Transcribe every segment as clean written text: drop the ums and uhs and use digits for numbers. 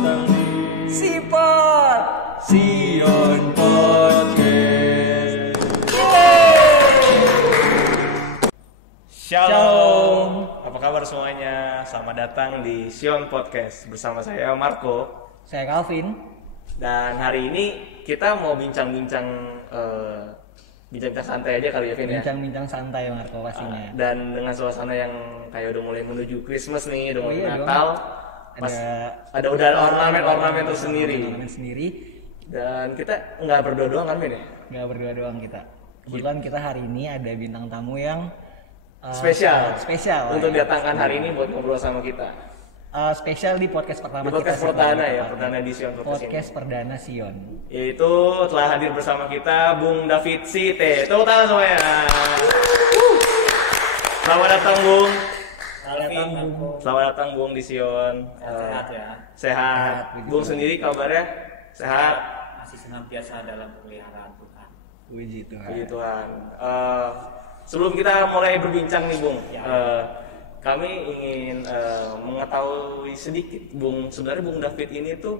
datang di Sipot Sion Podcast. Shalom. Apa kabar semuanya? Selamat datang di Sion Podcast bersama saya Marco. Saya Calvin. Dan hari ini kita mau bincang-bincang santai aja kali ya, Vin ya. Bincang-bincang santai Marco pastinya. Dan dengan suasana yang kayak udah mulai menuju Christmas nih, udah mulai iya Natal. Ada udah ornamen tersendiri. Ornamen sendiri. Dan kita nggak berdua doang kan, Vin ya? Nggak berdua doang kita. Kebetulan kita hari ini ada bintang tamu yang Spesial untuk ya. datangkan hari ini buat ngobrol sama kita. Spesial di podcast pertama Di podcast kita. perdana ya, perdana di Sion Podcast perdana Sion. Yaitu telah hadir bersama kita Bung David Site. Tepuk tangan semuanya. Selamat datang Bung. Selamat datang Bung di Sion. Sehat ya. Sehat. Bung sendiri kabarnya sehat? Masih senantiasa dalam pemeliharaan Tuhan. Puji Tuhan. Puji Tuhan. Sebelum kita mulai berbincang nih Bung, kami ingin mengetahui sedikit Bung, sebenarnya Bung David ini tuh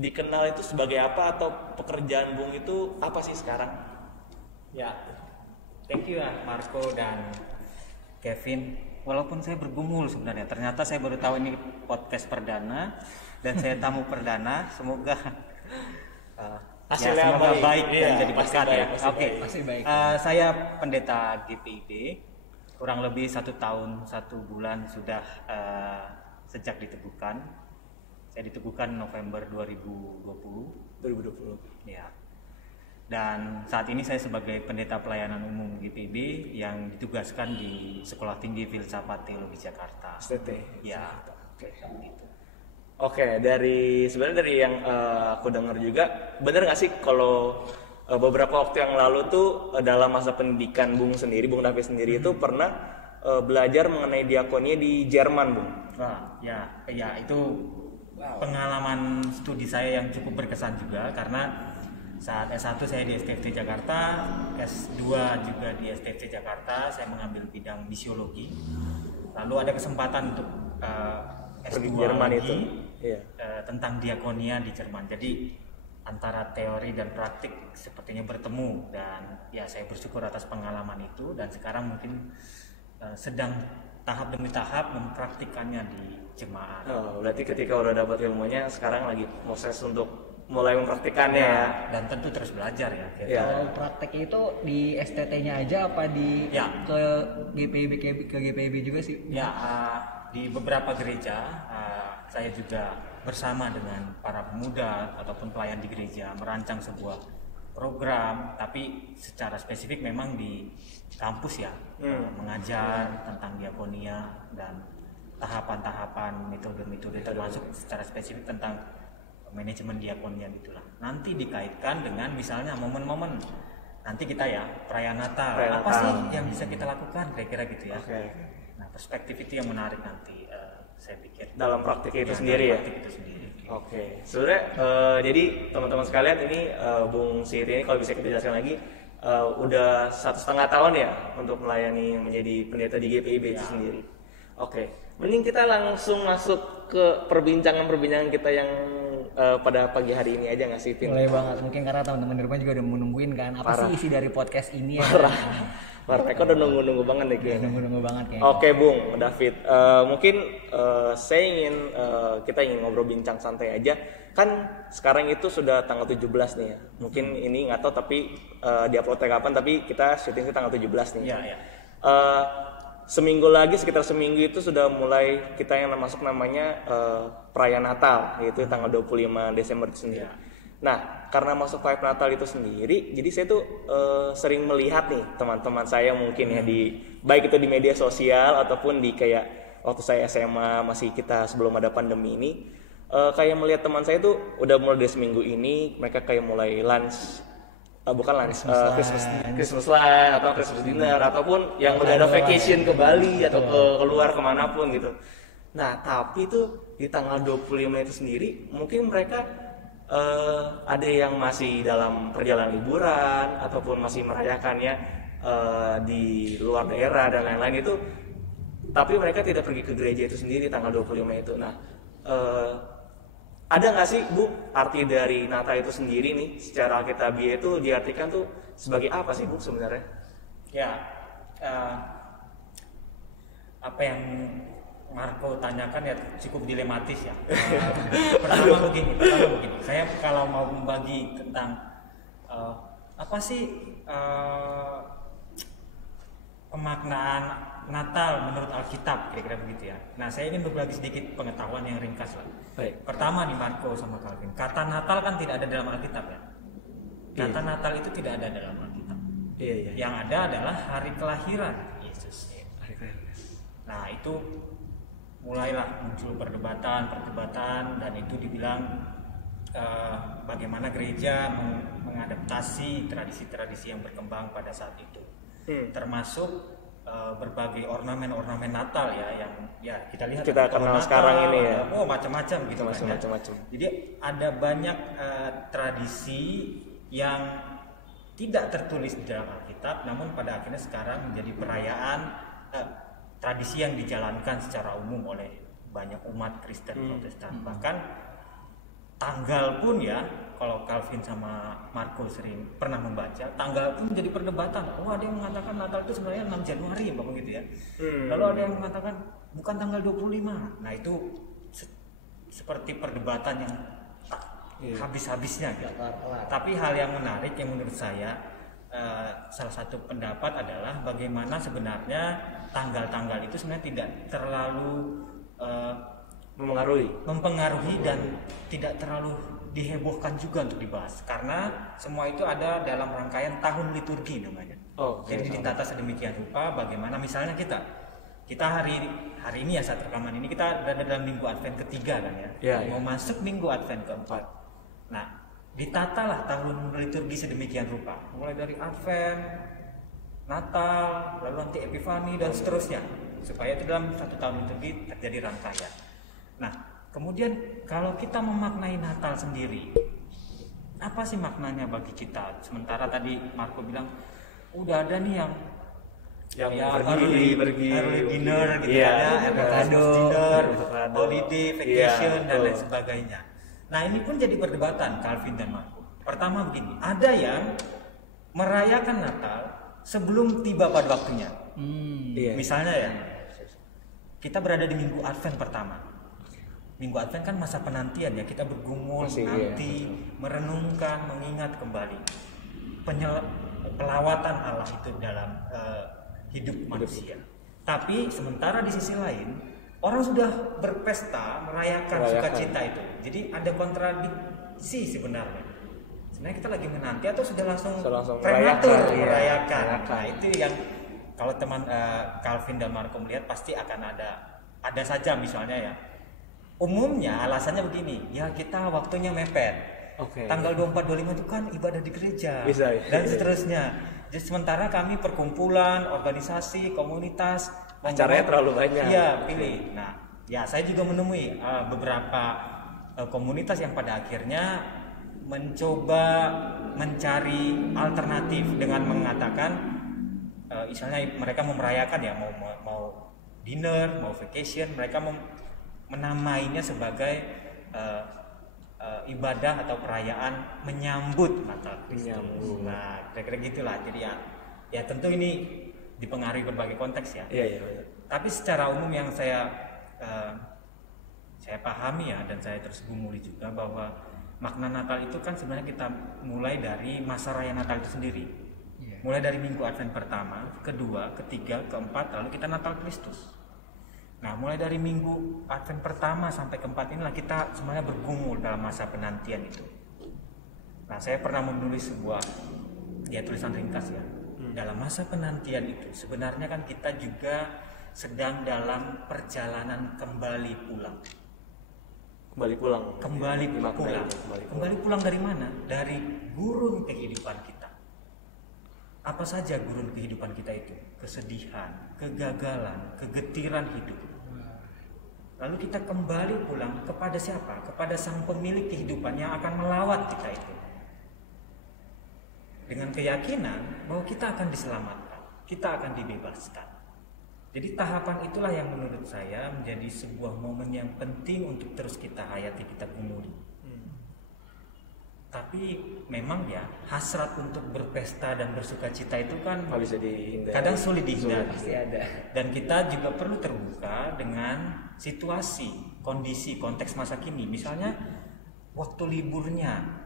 dikenal itu sebagai apa, atau pekerjaan Bung itu apa sih sekarang? Ya, thank you ya Marco dan Kevin. Walaupun saya bergumul sebenarnya, ternyata saya baru tahu ini podcast perdana dan saya tamu perdana. Semoga Hasilnya semoga baik Iya, dan jadi berkat ya. Oke, Pasti baik. saya pendeta GPIB, kurang lebih 1 tahun 1 bulan sudah sejak diteguhkan. Saya diteguhkan November 2020. Ya. Dan saat ini saya sebagai pendeta pelayanan umum GPIB yang ditugaskan di Sekolah Tinggi Filsafat Teologi Jakarta. STT. Ya. Oke, sebenarnya dari yang aku dengar juga, bener nggak sih kalau beberapa waktu yang lalu tuh dalam masa pendidikan Bung David sendiri itu pernah belajar mengenai diakonia di Jerman, Bung? Wah, ya itu pengalaman studi saya yang cukup berkesan juga, karena saat S1 saya di STFT Jakarta, S2 juga di STFT Jakarta, saya mengambil bidang misiologi. Lalu ada kesempatan untuk S2 Jerman lagi itu. Iya. Tentang diakonia di Jerman. Jadi antara teori dan praktik sepertinya bertemu, dan ya saya bersyukur atas pengalaman itu, dan sekarang mungkin sedang tahap demi tahap mempraktikkannya di jemaat. Oh, berarti ketika udah dapat ilmunya, sekarang lagi proses untuk mulai mempraktikannya ya. Dan tentu terus belajar ya. Ya. Kalau praktek itu di STT-nya aja apa di Ya. ke GPIB juga sih? Ya, di beberapa gereja saya juga bersama dengan para pemuda ataupun pelayan di gereja merancang sebuah program, tapi secara spesifik memang di kampus ya, mengajar tentang diakonia dan tahapan-tahapan, metode-metode, termasuk secara spesifik tentang manajemen diakonia gitulah. Nanti dikaitkan dengan misalnya momen-momen nanti kita ya perayaan Natal. Apa sih yang bisa kita lakukan kira-kira gitu ya. Oke. Nah, perspektif itu yang menarik nanti saya pikir Dalam praktik itu sendiri ya. Oke. Sebenarnya jadi teman-teman sekalian, ini Bung Siti ini kalau bisa kita jelaskan lagi, udah 1,5 tahun ya untuk melayani menjadi pendeta di GPIB itu sendiri. Oke. Mending kita langsung masuk ke perbincangan kita yang pada pagi hari ini aja nggak sih, Vin? Boleh banget, mungkin karena teman-teman di rumah juga udah menungguin kan apa Parah. sih isi dari podcast ini ya. Mereka udah nunggu-nunggu banget deh kayaknya. Nunggu banget kayaknya. Oke Bung David, mungkin saya ingin kita ingin ngobrol bincang santai aja. Kan sekarang itu sudah tanggal 17 nih ya. Mungkin ini nggak tahu tapi di-uploadnya kapan, tapi kita syuting itu tanggal 17 nih. Iya, iya. Seminggu lagi, sekitar seminggu itu sudah mulai kita yang masuk namanya perayaan Natal, yaitu tanggal 25 Desember itu sendiri. Nah, karena masuk vibe Natal itu sendiri, jadi saya tuh sering melihat nih teman-teman saya mungkin ya baik itu di media sosial ataupun di kayak waktu saya SMA masih kita sebelum ada pandemi ini, kayak melihat teman saya tuh udah mulai dari seminggu ini mereka kayak mulai lunch. Christmas lunch atau Christmas dinner, ataupun yang udah ada vacation ke Bali atau keluar kemanapun gitu. Nah, tapi tuh di tanggal 25 itu sendiri mungkin mereka ada yang masih dalam perjalanan liburan ataupun masih merayakannya di luar daerah dan lain-lain itu, tapi mereka tidak pergi ke gereja itu sendiri tanggal 25 itu. Nah, ada nggak sih Bu arti dari Natal itu sendiri nih secara Alkitabiah itu diartikan tuh sebagai apa sih Bu sebenarnya? Ya, apa yang Marco tanyakan ya cukup dilematis ya. Pertama begini, saya kalau mau membagi tentang apa sih pemaknaan Natal menurut Alkitab, kira-kira begitu ya. Nah, saya ingin berbagi sedikit pengetahuan yang ringkas lah. Baik. Pertama nih Marco sama Calvin, kata Natal kan tidak ada dalam Alkitab ya. Kata Natal itu tidak ada dalam Alkitab. Iya. Yang ada adalah hari kelahiran Yesus. Nah, itu mulailah muncul perdebatan dan itu dibilang bagaimana gereja mengadaptasi tradisi-tradisi yang berkembang pada saat itu. Termasuk berbagai ornamen Natal ya yang ya kita lihat kita kenal Natal, sekarang ini ya. Macam-macam gitu kan. Macam-macam. Jadi ada banyak tradisi yang tidak tertulis di dalam Alkitab, namun pada akhirnya sekarang menjadi perayaan tradisi yang dijalankan secara umum oleh banyak umat Kristen Protestan. Bahkan tanggal pun ya, kalau Calvin sama Marco sering pernah membaca, tanggal pun menjadi perdebatan. Oh, ada yang mengatakan Natal itu sebenarnya 6 Januari Bapak gitu ya. Lalu ada yang mengatakan bukan tanggal 25. Nah, itu seperti perdebatan yang tak habis-habisnya gitu. Tapi hal yang menarik yang menurut saya salah satu pendapat adalah bagaimana sebenarnya tanggal-tanggal itu sebenarnya tidak terlalu mempengaruhi dan tidak terlalu dihebohkan juga untuk dibahas karena semua itu ada dalam rangkaian tahun liturgi namanya. Jadi ditata sedemikian rupa bagaimana misalnya kita hari ini ya saat rekaman ini kita berada dalam minggu Advent ketiga kan ya. Mau masuk minggu Advent keempat. Nah, ditatalah tahun liturgi sedemikian rupa mulai dari Advent, Natal, lalu nanti Epifani dan seterusnya supaya itu dalam satu tahun liturgi terjadi rangkaian. Nah, kemudian kalau kita memaknai Natal sendiri, apa sih maknanya bagi kita? Sementara tadi Marco bilang udah ada nih yang pergi early dinner gitu ya, Christmas dinner, holiday, vacation dan lain sebagainya. Nah, ini pun jadi perdebatan Calvin dan Marco. Pertama begini, ada yang merayakan Natal sebelum tiba pada waktunya. Misalnya ya, kita berada di minggu Advent pertama. Minggu Advent kan masa penantian ya, kita bergumul, menanti, merenungkan, mengingat kembali pelawatan Allah itu dalam hidup manusia. Tapi sementara di sisi lain, orang sudah berpesta merayakan sukacita itu. Jadi ada kontradiksi sebenarnya. Sebenarnya kita lagi menanti atau sudah langsung prematur merayakan. Nah, itu yang kalau teman Calvin dan Marco melihat pasti akan ada saja misalnya ya. Umumnya alasannya begini, ya kita waktunya mepet. Tanggal 24-25 itu kan ibadah di gereja dan seterusnya. Jadi sementara kami perkumpulan, organisasi, komunitas acaranya terlalu banyak. Iya, pilih. Nah, ya saya juga menemui beberapa komunitas yang pada akhirnya mencoba mencari alternatif dengan mengatakan misalnya mereka mau merayakan ya mau dinner, mau vacation, mereka menamainya sebagai ibadah atau perayaan menyambut Natal Kristus. Nah, kira-kira gitulah. Jadi ya tentu ini dipengaruhi berbagai konteks ya. Tapi secara umum yang saya pahami ya dan saya terus gumuli juga bahwa makna Natal itu kan sebenarnya kita mulai dari masa raya Natal itu sendiri. Mulai dari minggu Advent pertama, kedua, ketiga, keempat, lalu kita Natal Kristus. Nah, mulai dari minggu Advent pertama sampai keempat inilah kita sebenarnya bergumul dalam masa penantian itu. Nah, saya pernah menulis sebuah tulisan ringkas ya. Dalam masa penantian itu sebenarnya kan kita juga sedang dalam perjalanan kembali pulang. Kembali pulang dari mana? Dari gurun kehidupan kita. Apa saja gurun kehidupan kita itu? Kesedihan, kegagalan, kegetiran hidup. Lalu kita kembali pulang kepada siapa? Kepada sang pemilik kehidupan yang akan melawat kita itu. Dengan keyakinan bahwa kita akan diselamatkan, kita akan dibebaskan. Jadi tahapan itulah yang menurut saya menjadi sebuah momen yang penting untuk terus kita hayati, kita gumuli. Tapi memang ya hasrat untuk berpesta dan bersukacita itu kan Nggak bisa dihindari. kadang sulit dihindari. Pasti ada. Dan kita juga perlu terbuka dengan situasi, kondisi, konteks masa kini. Misalnya waktu liburnya,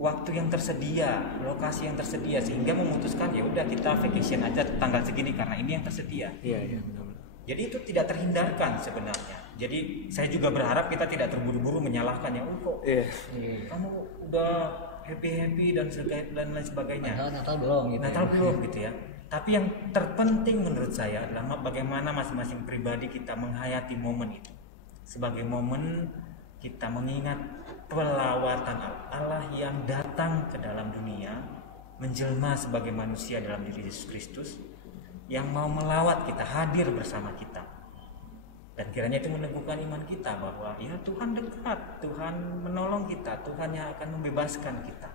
waktu yang tersedia, lokasi yang tersedia, sehingga memutuskan ya udah kita vacation aja tanggal segini karena ini yang tersedia. Iya benar. Jadi itu tidak terhindarkan sebenarnya. Jadi saya juga berharap kita tidak terburu-buru menyalahkan ya, kok Iya. kamu udah happy dan lain sebagainya. Padahal Natal belum gitu. Natal belum gitu ya. Tapi yang terpenting menurut saya adalah bagaimana masing-masing pribadi kita menghayati momen itu. Sebagai momen kita mengingat pelawatan Allah yang datang ke dalam dunia, menjelma sebagai manusia dalam diri Yesus Kristus, yang mau melawat kita, hadir bersama kita. Dan kiranya itu meneguhkan iman kita bahwa ya Tuhan dekat, Tuhan menolong kita, Tuhan yang akan membebaskan kita.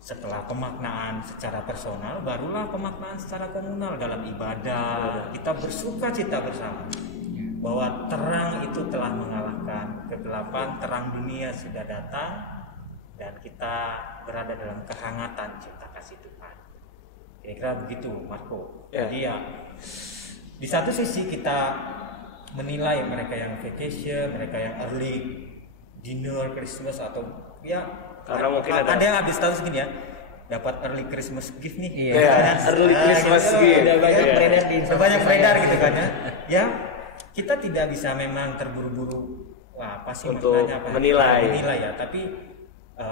Setelah pemaknaan secara personal, barulah pemaknaan secara komunal dalam ibadah. Kita bersuka cita bersama bahwa terang itu telah mengalahkan kegelapan, terang dunia sudah datang, dan kita berada dalam kehangatan cinta kasih Tuhan. Kira-kira begitu, Marco. Ya. Jadi ya di satu sisi kita menilai mereka yang vacation, mereka yang early dinner Christmas atau ya Karena mungkin ada ada- yang habis tahun segini ya dapat early Christmas gift nih. Iya. Early Christmas gift. Udah banyak Iya. beredar di Udah banyak beredar gitu kan ya. Ya, kita tidak bisa memang terburu-buru wah pasti Untuk maknanya apa menilai. ya, tapi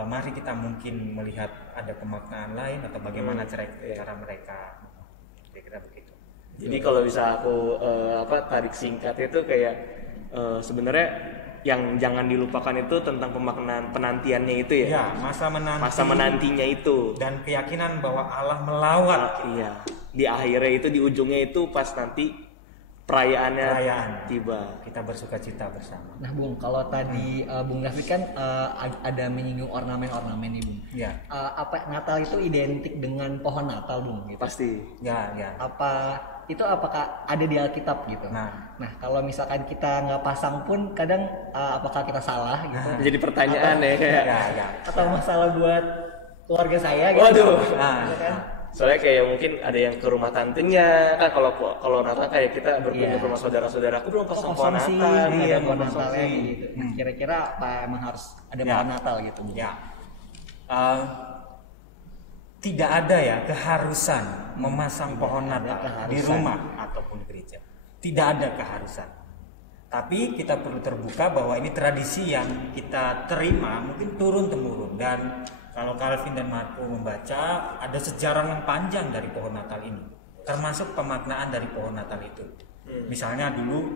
mari kita mungkin melihat ada pemaknaan lain atau bagaimana cara mereka, kira-kira begitu. Jadi kalau bisa aku tarik singkat itu kayak sebenarnya yang jangan dilupakan itu tentang pemaknaan penantiannya itu ya. Ya, masa Menantinya itu. dan keyakinan bahwa Allah melawat Iya. Di akhirnya itu di ujungnya itu pas nanti perayaannya perayaan tiba. kita bersuka cita bersama. Nah Bung, kalau tadi Bung David kan ada menyinggung ornamen-ornamen nih Bung. Ya, Apa Natal itu identik dengan pohon Natal Bung? Gitu. Pasti. ya. Apakah ada di Alkitab gitu? Nah. Kalau misalkan kita nggak pasang pun kadang apakah kita salah gitu? Jadi pertanyaan ya kayak. Ya. Atau masalah buat keluarga saya gitu? Waduh. Nah, Gitu kan? Soalnya kayak mungkin ada yang ke rumah tantenya kan kalau Natal kayak kita berkunjung Iya. ke rumah saudara-saudara aku belum pasang pohon Kosong sih, Natal. ada Iya, pohon kosong Natalnya sih. gitu. Nah, kira-kira apa emang harus ada Ya. pohon Natal gitu? Bung? Ya, tidak ada ya keharusan memasang pohon Natal keharusan. di rumah ataupun gereja. Tidak ada keharusan. Tapi kita perlu terbuka bahwa ini tradisi yang kita terima mungkin turun temurun, dan kalau Calvin dan Marco membaca ada sejarah yang panjang dari pohon Natal ini, termasuk pemaknaan dari pohon Natal itu. Misalnya dulu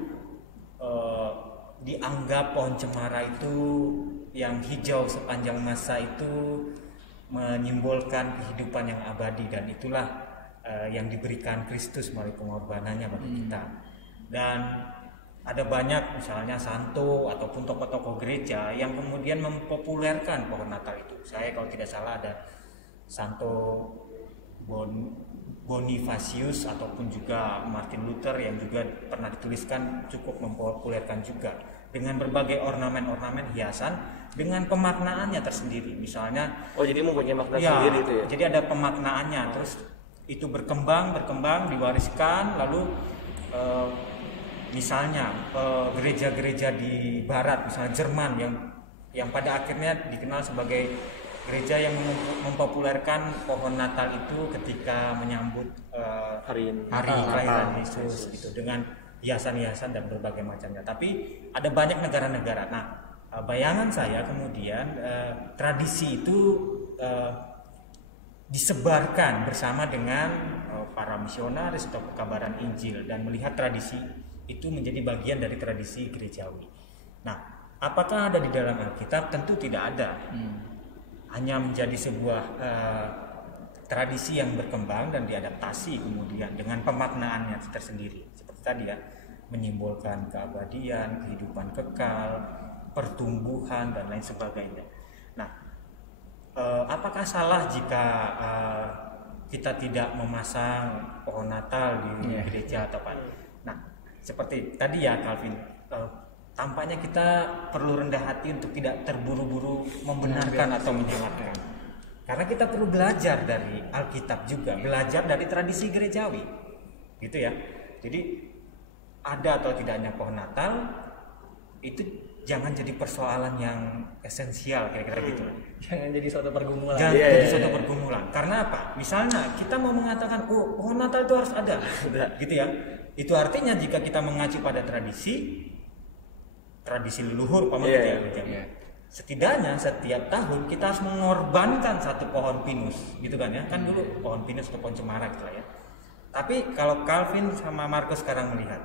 dianggap pohon cemara itu yang hijau sepanjang masa itu menyimbolkan kehidupan yang abadi, dan itulah yang diberikan Kristus melalui pengorbanannya bagi kita. Dan ada banyak misalnya santo ataupun tokoh-tokoh gereja yang kemudian mempopulerkan pohon Natal itu. Saya kalau tidak salah ada Santo Bonifacius ataupun juga Martin Luther yang juga pernah dituliskan cukup mempopulerkan juga dengan berbagai ornamen-ornamen hiasan dengan pemaknaannya tersendiri. Misalnya Oh jadi mempunyai makna sendiri itu ya. jadi ada pemaknaannya, terus itu berkembang diwariskan, lalu misalnya gereja-gereja di barat, misalnya Jerman yang pada akhirnya dikenal sebagai gereja yang mempopulerkan pohon Natal itu ketika menyambut Hari kelahiran Yesus gitu, dengan hiasan-hiasan dan berbagai macamnya. Tapi ada banyak negara-negara. Nah, bayangan saya kemudian tradisi itu disebarkan bersama dengan para misionaris atau pekabaran Injil, dan melihat tradisi itu menjadi bagian dari tradisi gerejawi. Nah, apakah ada di dalam Alkitab? Tentu tidak ada. Hanya menjadi sebuah tradisi yang berkembang dan diadaptasi kemudian dengan pemaknaannya tersendiri. Seperti tadi ya, menyimbolkan keabadian, kehidupan kekal, pertumbuhan dan lain sebagainya. Nah, apakah salah jika kita tidak memasang pohon Natal di gereja atau apa? Nah, seperti tadi ya Calvin, tampaknya kita perlu rendah hati untuk tidak terburu-buru membenarkan atau menjelaskan. Karena kita perlu belajar dari Alkitab juga, belajar dari tradisi gerejawi, gitu ya. Jadi ada atau tidaknya pohon Natal itu jangan jadi persoalan yang esensial kira-kira gitu. Jangan jadi suatu pergumulan. Jangan jadi suatu pergumulan. Karena apa? Misalnya kita mau mengatakan, oh pohon Natal itu harus ada, gitu ya. Itu artinya jika kita mengacu pada tradisi leluhur, setidaknya setiap tahun kita harus mengorbankan satu pohon pinus, gitu kan ya? Kan dulu pohon pinus atau pohon cemara gitu lah ya. Tapi kalau Calvin sama Markus sekarang melihat,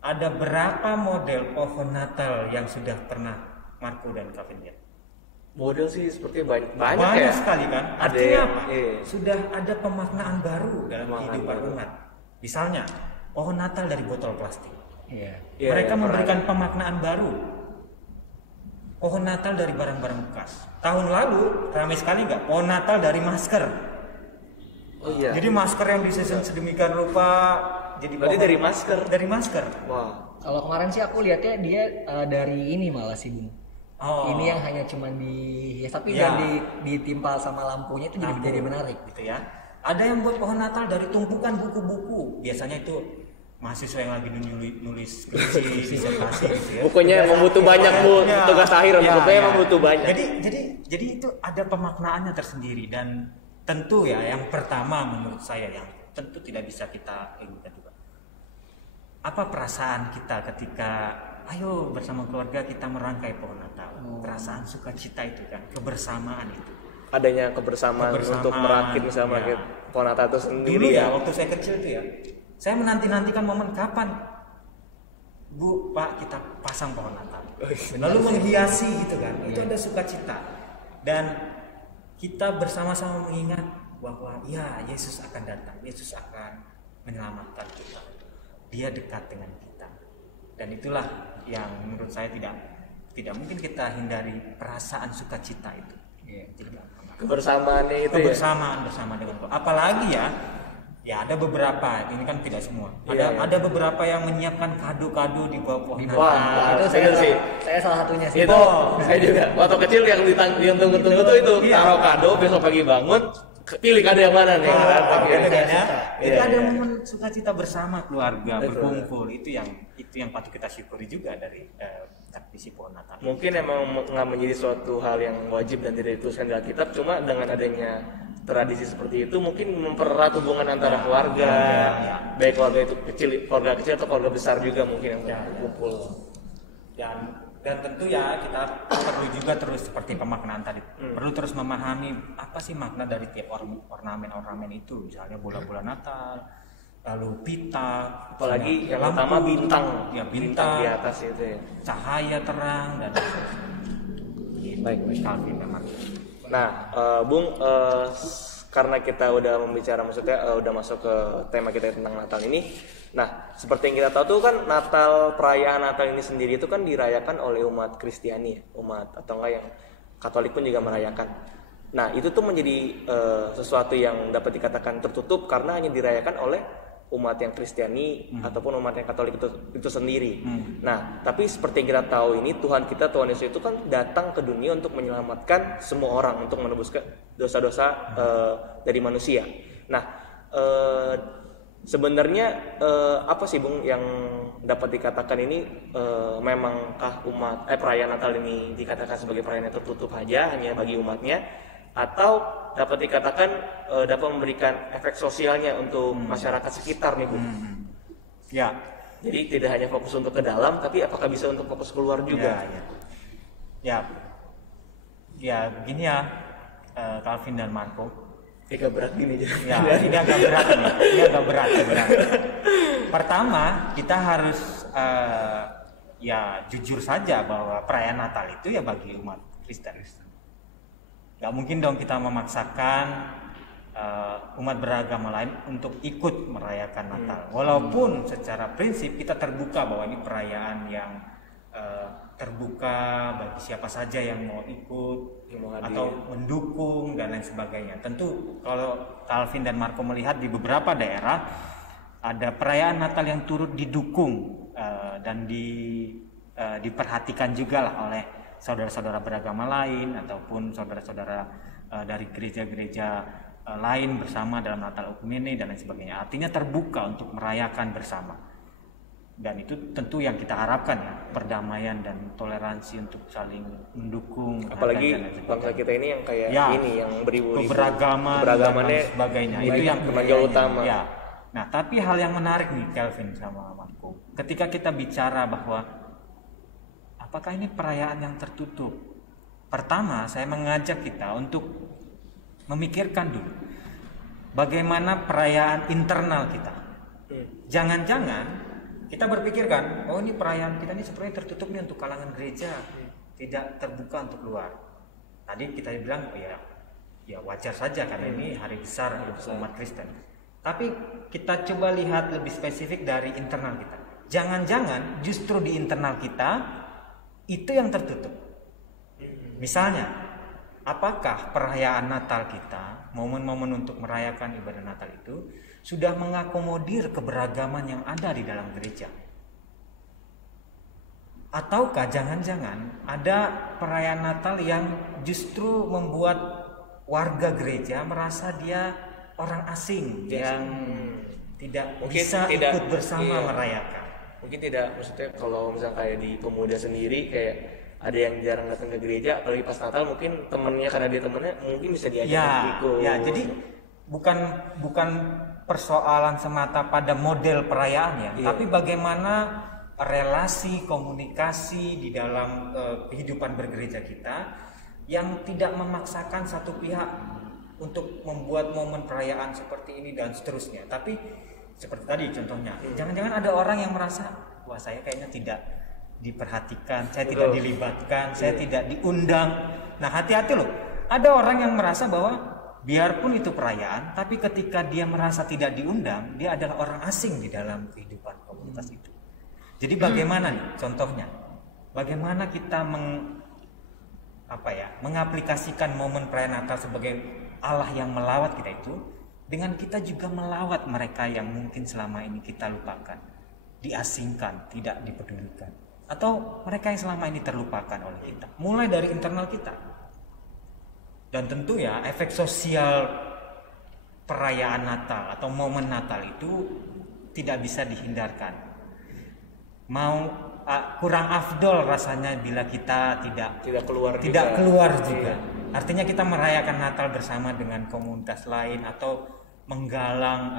ada berapa model pohon Natal yang sudah pernah Marco dan Calvin lihat? Model sih seperti banyak ya. Sekali kan? Ada Artinya apa? iya. Sudah ada pemaknaan baru dalam kehidupan umat. Misalnya pohon Natal dari botol plastik. Iya. Mereka memberikan pemaknaan baru. Pohon Natal dari barang-barang bekas. Tahun lalu ramai sekali nggak? Pohon Natal dari masker. Oh iya. Jadi masker yang disusun sedemikian rupa jadi Berarti pohon. dari masker. Dari masker. Wah. Kalau kemarin sih aku lihatnya dia dari ini malah sih Bung. Oh. Ini yang hanya cuman dihias tapi Ya. dan ditimpal sama lampunya itu jadi menarik. Gitu ya. Ada yang buat pohon Natal dari tumpukan buku-buku. Biasanya itu mahasiswa yang lagi nulis skripsi, disertasi gitu ya. Bukunya emang butuh banyak Bu, tugas akhir bukunya emang butuh banyak. Jadi itu ada pemaknaannya tersendiri dan tentu ya yang pertama menurut saya yang tentu tidak bisa kita lupakan juga. Apa perasaan kita ketika ayo bersama keluarga kita merangkai pohon Natal? Perasaan sukacita itu kan, kebersamaan itu. Adanya kebersamaan untuk merakit misalnya merakit pohon Natal itu sendiri. Dulu ya waktu saya kecil itu ya, saya menanti-nantikan momen kapan Bu, Pak kita pasang pohon Natal. Lalu menghiasi gitu kan, itu ada sukacita. Dan kita bersama-sama mengingat bahwa ya Yesus akan datang, Yesus akan menyelamatkan kita. Dia dekat dengan kita. Dan itulah yang menurut saya tidak mungkin kita hindari perasaan sukacita itu. Kebersamaannya itu kebersamaan bersama dengan Tuhan. Apalagi ya ada beberapa, ini kan tidak semua. Ada beberapa yang menyiapkan kado-kado di bawah pohon Natal. Wah, Itu saya salah satunya sih. Itu saya juga waktu kecil yang tunggu-tunggu tuh itu Iya. taruh kado besok pagi bangun pilih kado yang mana nih. Itu ada momen sukacita bersama keluarga berkumpul. Itu yang patut kita syukuri juga dari tradisi pohon Natal. Mungkin emang nggak menjadi suatu hal yang wajib dan tidak dituliskan di Alkitab, cuma dengan adanya tradisi seperti itu mungkin mempererat hubungan antara keluarga, baik keluarga itu keluarga kecil atau keluarga besar juga mungkin yang berkumpul. Dan tentu ya kita perlu juga terus seperti pemaknaan tadi, perlu terus memahami apa sih makna dari tiap ornamen itu, misalnya bola-bola Natal, lalu pita, Apalagi yang lampu, utama bintang, ya bintang di atas itu ya. cahaya terang dan Baik. Calvin memang. Nah, Bung, karena kita udah membicara, maksudnya udah masuk ke tema kita tentang Natal ini. Nah, seperti yang kita tahu tuh kan Natal, perayaan Natal ini sendiri itu kan dirayakan oleh umat Kristiani, umat atau enggak yang Katolik pun juga merayakan. Nah, itu tuh menjadi sesuatu yang dapat dikatakan tertutup karena hanya dirayakan oleh umat yang Kristiani ataupun umat yang Katolik itu sendiri. Nah, tapi seperti yang kita tahu ini Tuhan Yesus itu kan datang ke dunia untuk menyelamatkan semua orang, untuk menebus dosa-dosa dari manusia. Nah, sebenarnya apa sih Bung yang dapat dikatakan ini memangkah perayaan Natal ini dikatakan sebagai perayaan yang tertutup aja hanya bagi umatnya, atau dapat dikatakan dapat memberikan efek sosialnya untuk masyarakat sekitar nih Bung? Ya. Jadi tidak hanya fokus untuk ke dalam, tapi apakah bisa untuk fokus keluar juga? Ya begini ya, Calvin dan Marco. Agak berat gini Ya, ini agak berat nih. Ini agak berat. Pertama, kita harus jujur saja bahwa perayaan Natal itu ya bagi umat Kristen. Gak mungkin dong kita memaksakan umat beragama lain untuk ikut merayakan Natal. Walaupun secara prinsip kita terbuka bahwa ini perayaan yang terbuka bagi siapa saja yang mau ikut atau mendukung dan lain sebagainya. Tentu kalau Calvin dan Marco melihat di beberapa daerah ada perayaan Natal yang turut didukung dan diperhatikan juga lah oleh saudara-saudara beragama lain ataupun saudara-saudara dari gereja-gereja lain bersama dalam Natal Ekumene dan lain sebagainya. Artinya terbuka untuk merayakan bersama. Dan itu tentu yang kita harapkan ya, perdamaian dan toleransi untuk saling mendukung. Apalagi bangsa kita ini yang kayak ini yang beribu-ribu keberagaman dan sebagainya. Itu yang menonjol utama. Ya. Nah, tapi hal yang menarik nih Kelvin sama Marco. Ketika kita bicara bahwa apakah ini perayaan yang tertutup? Pertama, saya mengajak kita untuk memikirkan dulu bagaimana perayaan internal kita. Jangan-jangan kita berpikirkan, oh ini perayaan kita ini sebenarnya tertutup nih untuk kalangan gereja, tidak terbuka untuk luar. Tadi kita bilang, ya wajar saja karena ini hari besar umat Kristen. Tapi kita coba lihat lebih spesifik dari internal kita. Jangan-jangan justru di internal kita itu yang tertutup. Misalnya, apakah perayaan Natal kita, momen-momen untuk merayakan ibadah Natal itu sudah mengakomodir keberagaman yang ada di dalam gereja? Ataukah jangan-jangan ada perayaan Natal yang justru membuat warga gereja merasa dia orang asing yang tidak bisa ikut bersama merayakan? Mungkin tidak, maksudnya kalau misalnya kayak di pemuda sendiri kayak ada yang jarang datang ke gereja, apalagi pas Natal mungkin temennya karena dia temennya mungkin bisa diajak ikut. Ya, jadi bukan persoalan semata pada model perayaannya, tapi bagaimana relasi komunikasi di dalam kehidupan bergereja kita yang tidak memaksakan satu pihak untuk membuat momen perayaan seperti ini dan seterusnya. Tapi seperti tadi contohnya, jangan-jangan ada orang yang merasa, wah saya kayaknya tidak diperhatikan, saya tidak dilibatkan, saya tidak diundang. Nah, hati-hati loh, ada orang yang merasa bahwa biarpun itu perayaan, tapi ketika dia merasa tidak diundang, dia adalah orang asing di dalam kehidupan komunitas itu. Jadi bagaimana nih contohnya? Bagaimana kita mengaplikasikan momen perayaan Natal sebagai Allah yang melawat kita itu dengan kita juga melawat mereka yang mungkin selama ini kita lupakan, diasingkan, tidak dipedulikan, atau mereka yang selama ini terlupakan oleh kita. Mulai dari internal kita. Dan tentu ya efek sosial perayaan Natal atau momen Natal itu tidak bisa dihindarkan. Kurang afdol rasanya bila kita tidak keluar juga. Artinya kita merayakan Natal bersama dengan komunitas lain atau menggalang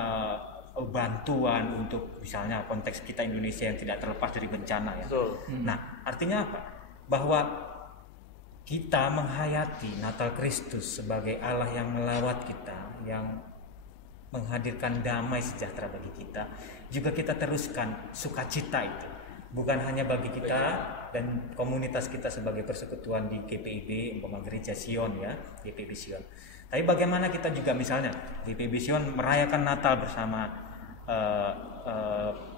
bantuan untuk misalnya konteks kita Indonesia yang tidak terlepas dari bencana ya. Nah, artinya apa? Bahwa kita menghayati Natal Kristus sebagai Allah yang melawat kita, yang menghadirkan damai sejahtera bagi kita, juga kita teruskan sukacita itu. Bukan hanya bagi kita dan komunitas kita sebagai persekutuan di GPIB, umpama Gereja Sion ya, GPIB Sion. Tapi bagaimana kita juga misalnya GPIB Sion merayakan Natal bersama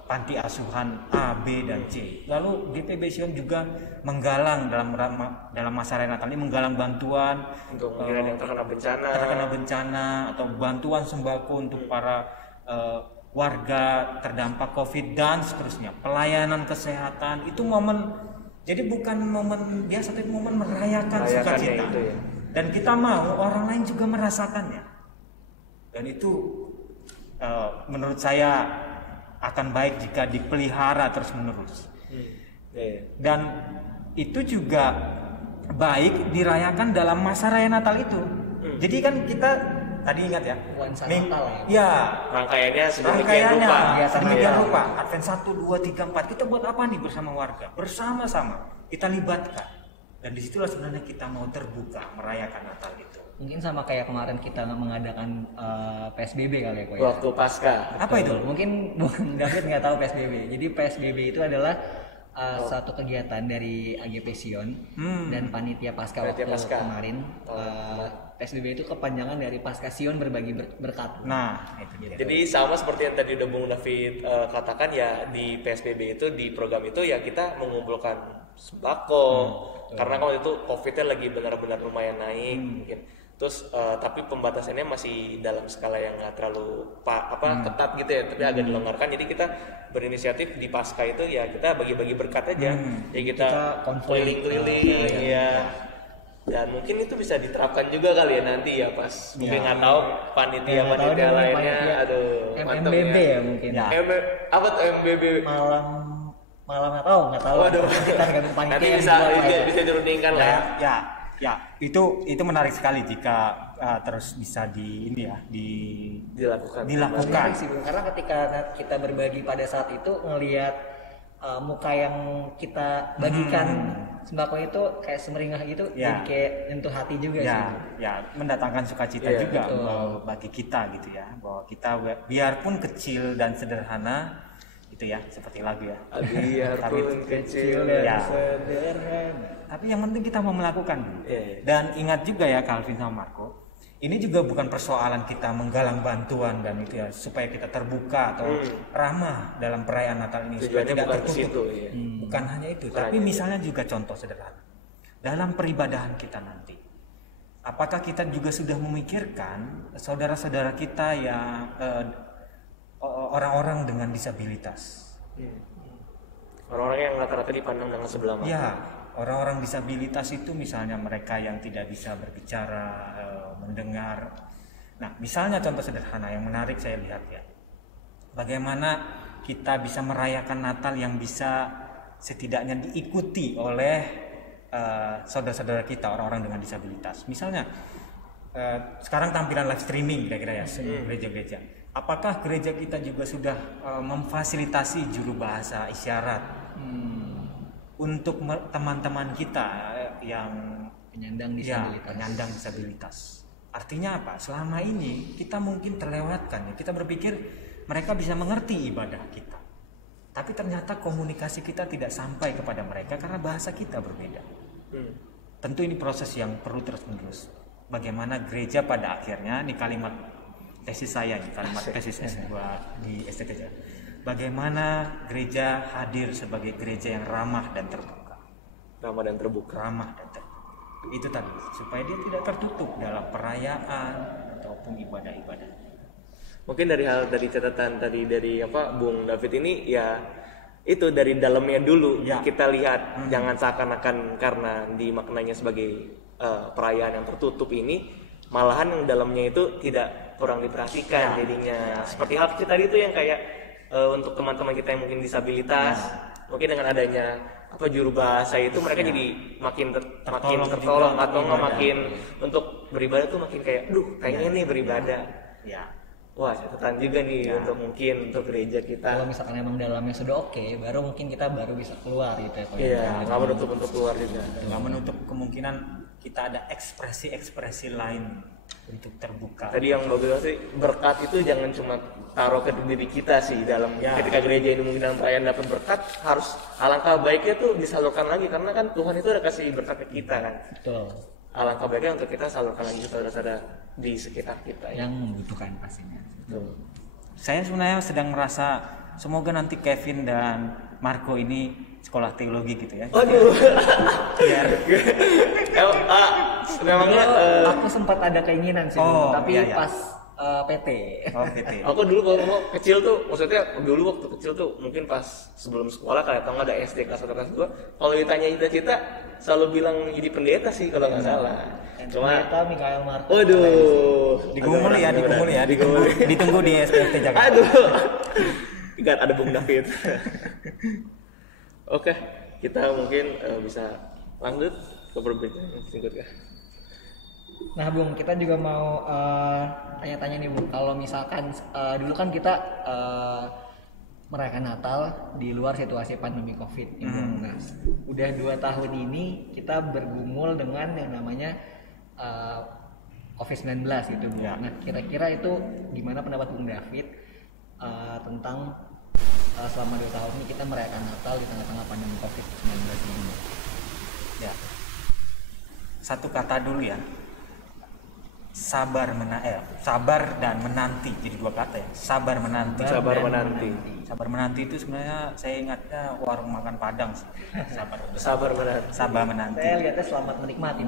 panti asuhan A, B, dan C. Lalu GPIB Sion juga menggalang dalam masa raya Natal ini menggalang bantuan untuk yang terkena bencana atau bantuan sembako untuk para warga terdampak COVID dan seterusnya. Pelayanan kesehatan itu momen, jadi bukan momen biasa, tapi momen merayakan sukacita. Ya. Dan kita mau orang lain juga merasakannya. Dan itu menurut saya akan baik jika dipelihara terus-menerus. Dan itu juga baik dirayakan dalam masa raya Natal itu. Jadi kan kita tadi ingat ya, Natal ya. Rangkaiannya sedemikian rupa. Advent 1, 2, 3, 4. Kita buat apa nih bersama warga? Bersama-sama kita libatkan. Dan disitulah sebenarnya kita mau terbuka merayakan Natal itu. Mungkin sama kayak kemarin kita mengadakan PSBB kali ya, Ko ya. Waktu Pasca. Apa itu? Mungkin Bung David nggak tahu PSBB. Jadi PSBB itu adalah suatu kegiatan dari AGP Sion dan panitia Pasca waktu kemarin. PSBB itu kepanjangan dari Pasca Sion berbagi berkat. Nah, itu dia. Jadi sama seperti yang tadi udah Bung David katakan ya, di PSBB itu, di program itu ya kita mengumpulkan sembako. Karena kalau itu COVID-nya lagi benar-benar lumayan naik mungkin. Terus tapi pembatasannya masih dalam skala yang nggak terlalu ketat gitu ya, tapi agak dilonggarkan. Jadi kita berinisiatif di Pasca itu ya kita bagi-bagi berkat aja. Ya kita keliling-keliling ya. Dan mungkin itu bisa diterapkan juga kali ya nanti ya pas mungkin nggak tahu panitia lainnya. Aduh, MBB ya mungkin. Apa tuh MBB? Malam nggak tahu. Waduh. Kita tergantung panitia. Nanti bisa dirundingkan lah. Ya, itu menarik sekali jika terus bisa dilakukan. Karena ketika kita berbagi pada saat itu ngelihat muka yang kita bagikan sembako itu kayak semeringah gitu, jadi kayak nyentuh hati juga sih. Ya, mendatangkan sukacita juga bagi kita gitu ya, bahwa kita biarpun kecil dan sederhana itu ya, seperti lagu ya. Biarpun kecil dan sederhana. Tapi yang penting kita mau melakukan. Dan ingat juga ya Calvin sama Marco, ini juga bukan persoalan kita menggalang bantuan dan itu ya supaya kita terbuka atau ramah dalam perayaan Natal ini supaya tidak tertutup. Bukan hanya itu, tapi misalnya juga contoh sederhana. Dalam peribadahan kita nanti, apakah kita juga sudah memikirkan saudara-saudara kita yang orang-orang dengan disabilitas? Orang-orang yang rata-rata dipandang dengan sebelah mata. Ya, orang-orang disabilitas itu misalnya mereka yang tidak bisa berbicara, mendengar. Nah, misalnya contoh sederhana yang menarik saya lihat ya. Bagaimana kita bisa merayakan Natal yang bisa setidaknya diikuti oleh saudara-saudara kita, orang-orang dengan disabilitas. Misalnya sekarang tampilan live streaming kira-kira ya, gereja-gereja. Apakah gereja kita juga sudah memfasilitasi juru bahasa isyarat untuk teman-teman kita yang penyandang disabilitas? Artinya apa? Selama ini kita mungkin terlewatkan ya. Kita berpikir mereka bisa mengerti ibadah kita, tapi ternyata komunikasi kita tidak sampai kepada mereka karena bahasa kita berbeda. Tentu ini proses yang perlu terus-menerus. Bagaimana gereja pada akhirnya, di kalimat tesis saya, kalimat tesis S2 di STTJ, bagaimana gereja hadir sebagai gereja yang ramah dan terbuka. Itu tadi, supaya dia tidak tertutup dalam perayaan ataupun ibadah-ibadah. Mungkin dari catatan tadi dari Bung David ini ya, itu dari dalamnya dulu kita lihat, jangan seakan-akan karena dimaknanya sebagai perayaan yang tertutup ini, malahan yang dalamnya itu tidak kurang diperhatikan jadinya. Seperti hal kecil tadi itu yang kayak untuk teman-teman kita yang mungkin disabilitas, mungkin dengan adanya juru bahasa itu mereka jadi makin tertolong atau nggak makin untuk beribadah tuh makin kayak pengen nih beribadah. Wah, catatan juga nih untuk gereja kita. Kalau misalkan emang dalamnya sudah oke, baru mungkin kita baru bisa keluar gitu ya. Iya, nggak menutup untuk keluar juga. Nggak menutup kemungkinan kita ada ekspresi-ekspresi lain untuk terbuka. Tadi yang bagus sih, berkat itu jangan cuma taruh ke diri kita sih dalam ketika gereja ini mungkin dalam perayaan dapat berkat, harus alangkah baiknya tuh disalurkan lagi karena kan Tuhan itu udah kasih berkat ke kita kan. Betul. Alangkah baiknya untuk kita salurkan lagi saudara-saudara di sekitar kita yang membutuhkan pastinya. Betul. Saya sebenarnya sedang merasa semoga nanti Kevin dan Marco ini sekolah teologi gitu ya. Aduh. Memangnya aku sempat ada keinginan sih, tapi pas PT. Aku dulu kalau mau kecil tuh, maksudnya dulu waktu kecil tuh mungkin pas sebelum sekolah kayak atau nggak ada SD kelas 1 kelas 2, kalau ditanya cita-cita selalu bilang jadi pendeta sih kalau nggak salah. Cuma pendeta Mikael Marco. Waduh. Digumul ya. Ditunggu di SPT Jakarta. Aduh. Ingat ada Bung David. Oke, kita mungkin bisa lanjut ke perbincangan berikutnya. Nah Bung, kita juga mau tanya-tanya nih Bung, kalau misalkan dulu kan kita merayakan Natal di luar situasi pandemi COVID. Nah, udah 2 tahun ini kita bergumul dengan yang namanya COVID-19 gitu Bung. Nah, kira-kira itu gimana pendapat Bung David tentang selama 2 tahun ini kita merayakan Natal di tengah-tengah pandemi COVID-19 ini? Ya. Satu kata dulu ya. sabar dan menanti, jadi dua kata ya, sabar menanti. Sabar menanti itu sebenarnya saya ingatnya warung makan Padang sih. Sabar menanti. Saya lihatnya selamat menikmati.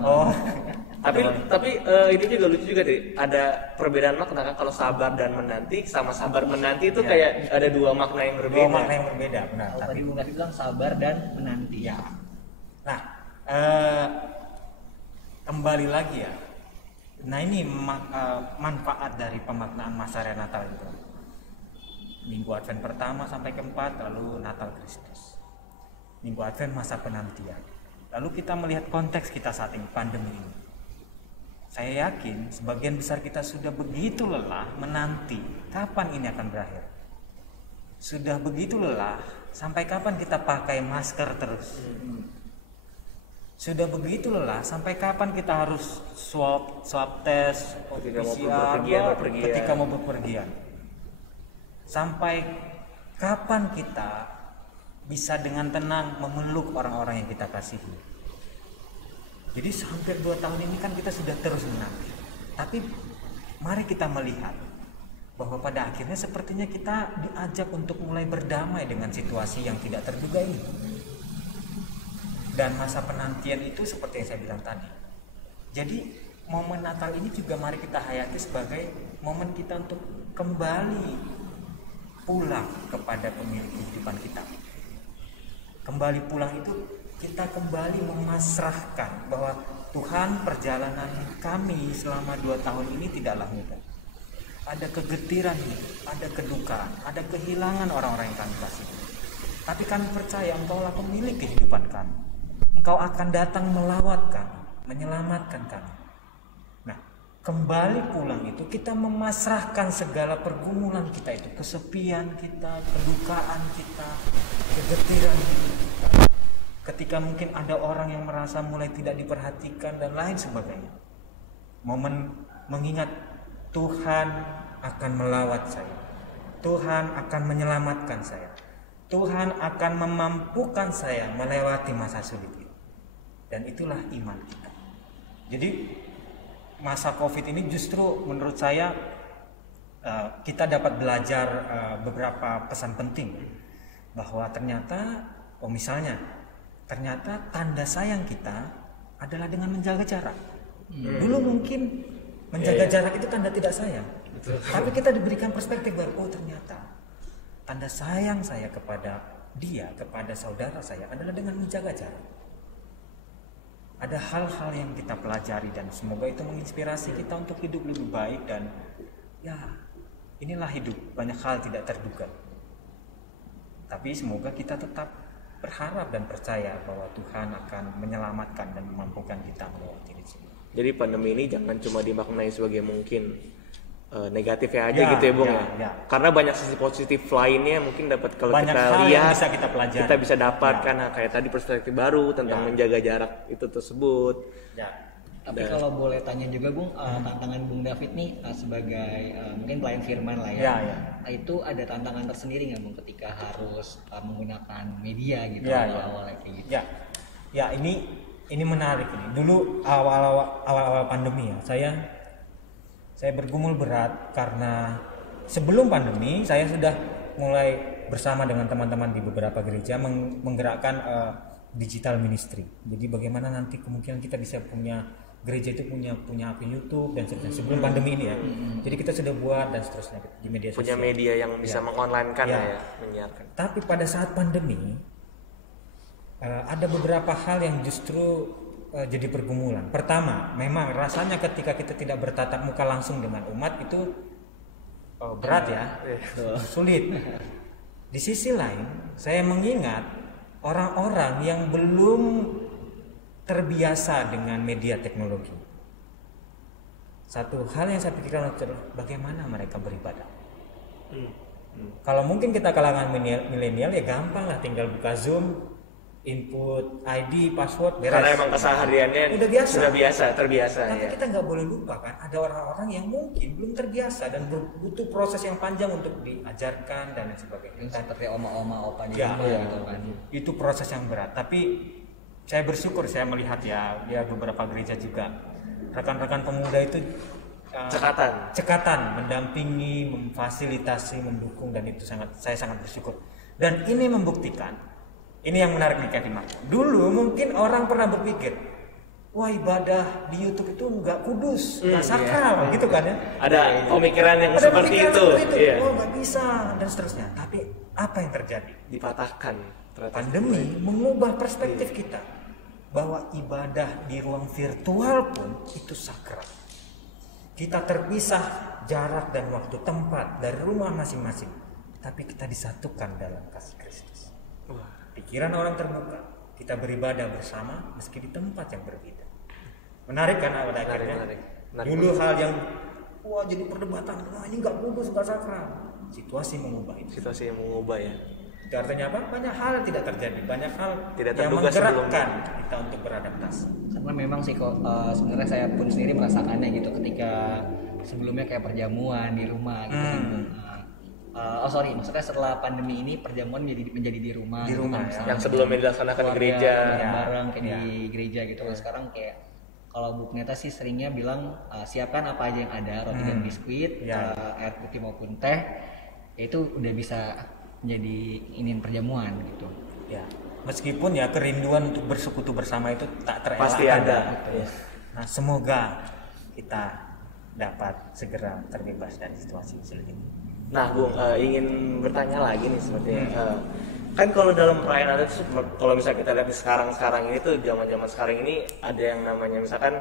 Tapi ini juga lucu juga deh, ada perbedaan makna kan, kalau sabar dan menanti sama sabar menanti itu kayak ada dua makna yang berbeda. Benar. Kalau tadi Bung David bilang sabar dan menanti. Ya. Nah, kembali lagi ya. Nah ini manfaat dari pemaknaan masa raya Natal itu. Minggu Advent pertama sampai keempat, lalu Natal Kristus. Minggu Advent masa penantian. Lalu kita melihat konteks kita saat ini, pandemi ini. Saya yakin sebagian besar kita sudah begitu lelah menanti kapan ini akan berakhir. Sudah begitu lelah, sampai kapan kita pakai masker terus. Sudah begitu lelah, sampai kapan kita harus swab test, PCR ketika mau bepergian. Sampai kapan kita bisa dengan tenang memeluk orang-orang yang kita kasihi. Jadi hampir 2 tahun ini kan kita sudah terus menanti. Tapi mari kita melihat bahwa pada akhirnya sepertinya kita diajak untuk mulai berdamai dengan situasi yang tidak terduga ini. Dan masa penantian itu seperti yang saya bilang tadi. Jadi momen Natal ini juga mari kita hayati sebagai momen kita untuk kembali pulang kepada pemilik kehidupan kita. Kembali pulang itu kita kembali memasrahkan bahwa Tuhan, perjalanan kami selama 2 tahun ini tidaklah mudah. Ada kegetiran, ada kedukaan, ada kehilangan orang-orang yang kami kasih. Tapi kami percaya Engkaulah pemilik kehidupan kami. Engkau akan datang melawat kami, menyelamatkan kami. Nah, kembali pulang itu kita memasrahkan segala pergumulan kita itu, kesepian kita, kedukaan kita, kegetiran kita. Ketika mungkin ada orang yang merasa mulai tidak diperhatikan dan lain sebagainya. Momen mengingat Tuhan akan melawat saya. Tuhan akan menyelamatkan saya. Tuhan akan memampukan saya melewati masa sulit ini. Dan itulah iman kita. Jadi masa COVID ini justru menurut saya kita dapat belajar beberapa pesan penting. Bahwa ternyata, misalnya tanda sayang kita adalah dengan menjaga jarak. Dulu mungkin menjaga jarak itu tanda tidak sayang. Tapi kita diberikan perspektif baru, ternyata tanda sayang saya kepada dia, kepada saudara saya adalah dengan menjaga jarak. Ada hal-hal yang kita pelajari dan semoga itu menginspirasi kita untuk hidup lebih baik. Dan ya, inilah hidup, banyak hal tidak terduga. Tapi semoga kita tetap berharap dan percaya bahwa Tuhan akan menyelamatkan dan memampukan kita melewati ini semua. Jadi pandemi ini jangan cuma dimaknai sebagai mungkin negatifnya aja gitu ya Bung ya. Karena banyak sisi positif lainnya mungkin dapat kalau banyak kita hal lihat yang bisa kita pelajari. Kita bisa dapatkan kayak tadi perspektif baru tentang menjaga jarak itu tersebut. Tapi kalau boleh tanya juga Bung, tantangan Bung David nih sebagai mungkin pelayan firman lah ya. Itu ada tantangan tersendiri nggak Bung ketika harus menggunakan media gitu awal-awal kayak gitu? Ya ini menarik ini. Dulu awal-awal pandemi ya, saya bergumul berat karena sebelum pandemi saya sudah mulai bersama dengan teman-teman di beberapa gereja menggerakkan digital ministry. Jadi bagaimana nanti kemungkinan kita bisa punya gereja itu punya akun YouTube dan seterusnya sebelum pandemi ini ya. Jadi kita sudah buat dan seterusnya di media sosial. Punya media yang bisa mengonlinekan menyiarkan. Tapi pada saat pandemi ada beberapa hal yang justru jadi pergumulan. Pertama, memang rasanya ketika kita tidak bertatap muka langsung dengan umat itu berat ya, sulit. Di sisi lain, saya mengingat orang-orang yang belum terbiasa dengan media teknologi. Satu hal yang saya pikirkan adalah bagaimana mereka beribadah. Kalau mungkin kita kalangan milenial ya gampang lah, tinggal buka Zoom, input ID, password, beres. Karena emang kesehariannya sudah terbiasa. Tapi kita nggak boleh lupa kan, ada orang-orang yang mungkin belum terbiasa dan butuh proses yang panjang untuk diajarkan dan lain sebagainya. Seperti oma-oma, opa di rumah gitu kan. Itu proses yang berat. Tapi saya bersyukur saya melihat ya beberapa gereja juga rekan-rekan pemuda itu cekatan, mendampingi, memfasilitasi, mendukung, dan itu saya sangat bersyukur. Dan ini membuktikan, ini yang menarik nih Kevin Marco. Dulu mungkin orang pernah berpikir, wah ibadah di YouTube itu nggak kudus, nggak sakral, gitu kan ya? Ada pemikiran yang seperti itu. Iya. Oh nggak bisa dan seterusnya. Tapi apa yang terjadi? Dipatahkan. Pandemi mengubah perspektif kita bahwa ibadah di ruang virtual pun itu sakral. Kita terpisah jarak dan waktu tempat dari rumah masing-masing, tapi kita disatukan dalam kasih Kristus. Pikiran orang terbuka, kita beribadah bersama meski di tempat yang berbeda. Menarik kan pada akhirnya. Dulu hal yang jadi perdebatan, ini nggak kudus, nggak sakral. Situasi mengubah itu. Situasi yang mengubah ya. Itu artinya apa? Banyak hal tidak terjadi, banyak hal tidak yang menggerakkan kita untuk beradaptasi. Karena memang sih kok sebenarnya saya pun sendiri merasakannya gitu ketika sebelumnya kayak perjamuan di rumah gitu. Maksudnya setelah pandemi ini perjamuan menjadi di rumah. Di rumah gitu, ya. Yang sebelumnya dilaksanakan di gereja. Bareng kayak di gereja gitu. Sekarang kayak kalau Bu Pendeta sih seringnya bilang siapkan apa aja yang ada, roti dan biskuit, air putih maupun teh, itu udah bisa menjadi iniin perjamuan gitu. Ya, meskipun ya kerinduan untuk bersekutu bersama itu tak terelakkan. Pasti ada. Gitu. Nah, semoga kita dapat segera terbebas dari situasi sulit ini. Nah, Bung, ingin bertanya lagi nih sepertinya. Kan kalau dalam perayaan adat itu, kalau misalnya kita lihat sekarang ini tuh zaman sekarang ini ada yang namanya misalkan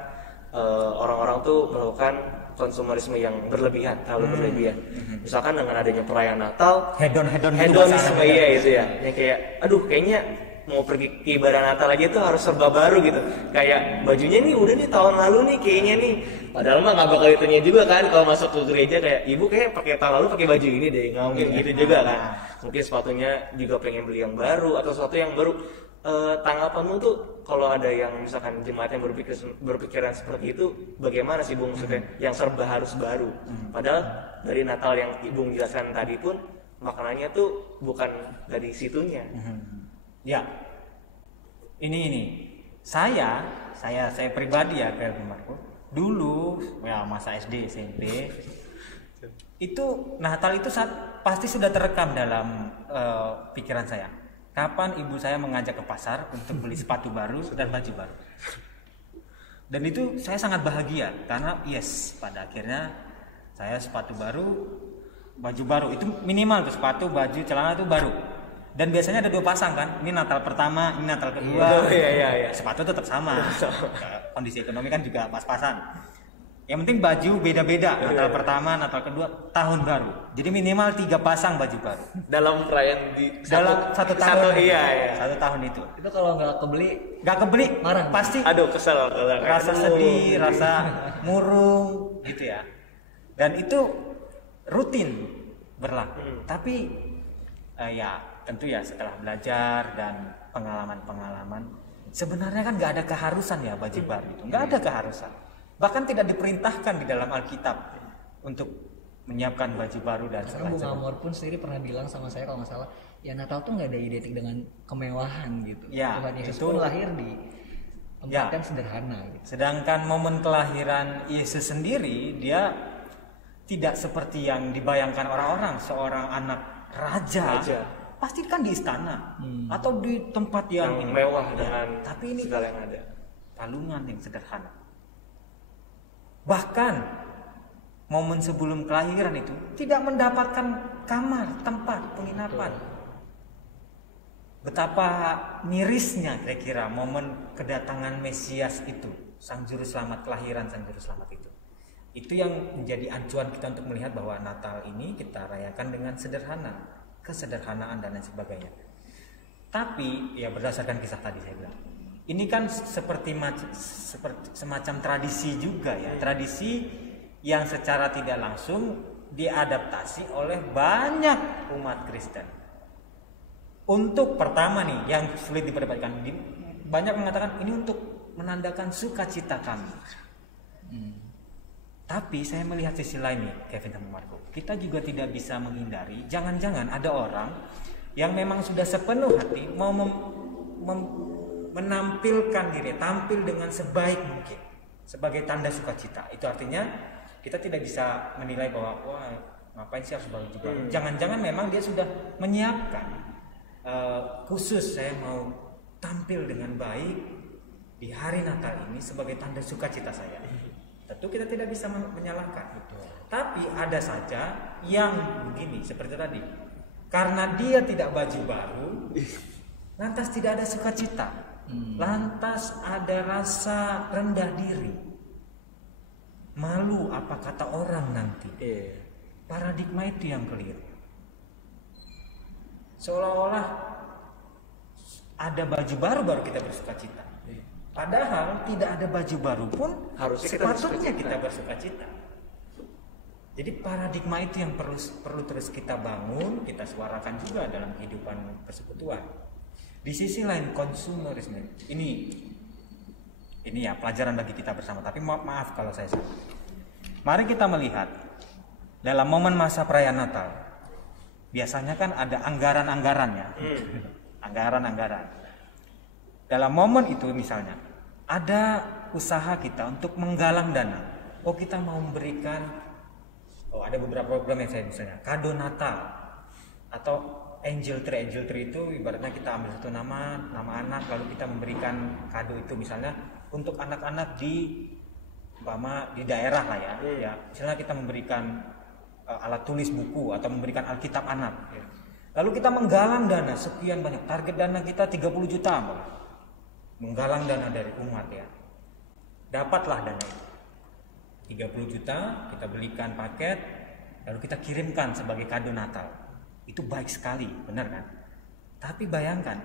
orang-orang tuh melakukan konsumerisme yang berlebihan, terlalu berlebihan. Misalkan dengan adanya perayaan Natal, hedonisme iya itu ya. Yang kayak kayaknya mau pergi ke ibadah Natal aja tuh harus serba baru gitu. Kayak bajunya nih udah nih tahun lalu nih kayaknya nih. Padahal mah nggak bakal itunya juga kan kalau masuk ke gereja kayak ibu kayak pakai tahun lalu pakai baju ini deh, nggak mungkin gitu juga kan. Mungkin sepatunya juga pengen beli yang baru atau sesuatu yang baru. Tanggapanmu tuh kalau ada yang misalkan jemaat yang berpikiran seperti itu, bagaimana sih Bung maksudnya yang serba harus baru? Padahal dari Natal yang Bung jelaskan tadi pun maknanya tuh bukan dari situnya. Ya, ini saya pribadi ya Kevin Marco. Dulu ya masa SD SMP itu Natal itu pasti sudah terekam dalam pikiran saya. Kapan ibu saya mengajak ke pasar untuk beli sepatu baru dan baju baru. Dan itu saya sangat bahagia karena pada akhirnya saya sepatu baru, baju baru. Itu minimal tuh sepatu, baju, celana itu baru. Dan biasanya ada 2 pasang kan. Ini Natal pertama, ini Natal kedua. Iya. Sepatu tetap sama. Kondisi ekonomi kan juga pas-pasan. Yang penting baju beda-beda, Natal pertama, Natal kedua, tahun baru. Jadi minimal 3 pasang baju baru. Dalam perayaan dalam satu tahun. Iya. 1 tahun itu. Itu kalau nggak kebeli marah. Pasti. Kesel. Rasa sedih, rasa murung, gitu ya. Dan itu rutin berlaku. Tapi tentu ya setelah belajar dan pengalaman-pengalaman, sebenarnya kan nggak ada keharusan ya baju baru itu. Nggak ada keharusan. Bahkan tidak diperintahkan di dalam Alkitab untuk menyiapkan baju baru dan sebagainya. Karena Bung Amor pun sendiri pernah bilang sama saya kalau nggak salah, ya Natal tuh nggak ada identik dengan kemewahan gitu. Ya, Tuhan Yesus pun lahir di tempat kan sederhana. Gitu. Sedangkan momen kelahiran Yesus sendiri dia tidak seperti yang dibayangkan orang-orang, seorang anak raja. Pasti kan di istana atau di tempat yang mewah dengan tapi ini segala yang ada. Palungan yang sederhana. Bahkan momen sebelum kelahiran itu tidak mendapatkan kamar, tempat penginapan. Betapa mirisnya kira-kira momen kedatangan Mesias itu, Sang Juru Selamat, kelahiran Sang Juru Selamat itu. Itu yang menjadi acuan kita untuk melihat bahwa Natal ini kita rayakan dengan sederhana, kesederhanaan dan lain sebagainya. Tapi ya berdasarkan kisah tadi saya bilang, ini kan seperti semacam tradisi juga ya, tradisi yang secara tidak langsung diadaptasi oleh banyak umat Kristen. Untuk pertama nih yang sulit diperdebatkan, banyak mengatakan ini untuk menandakan sukacita kami. Tapi saya melihat sisi lain nih, Kevin dan Marco. Kita juga tidak bisa menghindari, jangan-jangan ada orang yang memang sudah sepenuh hati mau menampilkan diri, tampil dengan sebaik mungkin sebagai tanda sukacita. Itu artinya kita tidak bisa menilai bahwa wah ngapain sih harus baju baru. Jangan-jangan memang dia sudah menyiapkan khusus saya mau tampil dengan baik di hari Natal ini sebagai tanda sukacita saya. Tentu kita tidak bisa menyalahkan. Tapi ada saja yang begini seperti tadi, karena dia tidak baju baru, lantas tidak ada sukacita, lantas ada rasa rendah diri, malu apa kata orang nanti. Paradigma itu yang keliru. Seolah-olah ada baju baru kita bersukacita. Padahal tidak ada baju baru pun sepatutnya kita bersukacita. Jadi paradigma itu yang perlu terus kita bangun, kita suarakan juga dalam kehidupan persekutuan. Di sisi lain konsumerisme ini ya pelajaran bagi kita bersama. Tapi maaf kalau saya salah. Mari kita melihat dalam momen masa perayaan Natal, biasanya kan ada anggaran-anggarannya, anggaran-anggaran. Dalam momen itu misalnya ada usaha kita untuk menggalang dana. Oh kita mau memberikan, ada beberapa program yang saya misalnya kado Natal atau Angel Tree itu ibaratnya kita ambil satu nama anak lalu kita memberikan kado itu misalnya untuk anak-anak di daerah lah ya. Misalnya kita memberikan alat tulis buku atau memberikan Alkitab anak. Lalu kita menggalang dana sekian banyak, target dana kita 30 juta. Menggalang dana dari umat ya. Dapatlah dana itu. 30 juta kita belikan paket lalu kita kirimkan sebagai kado Natal. Itu baik sekali, benar kan? Tapi bayangkan,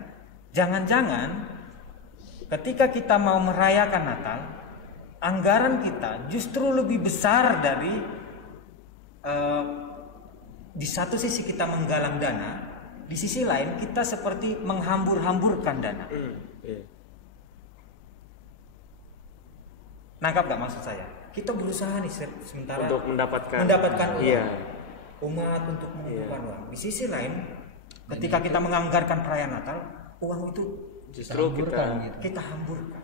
jangan-jangan ketika kita mau merayakan Natal, anggaran kita justru lebih besar dari di satu sisi kita menggalang dana, di sisi lain kita seperti menghambur-hamburkan dana. Nangkap gak maksud saya? Kita berusaha nih sementara untuk mendapatkan uang, umat untuk mengumpulkan uang. Di sisi lain, ketika kita menganggarkan perayaan Natal, uang itu justru kita hamburkan.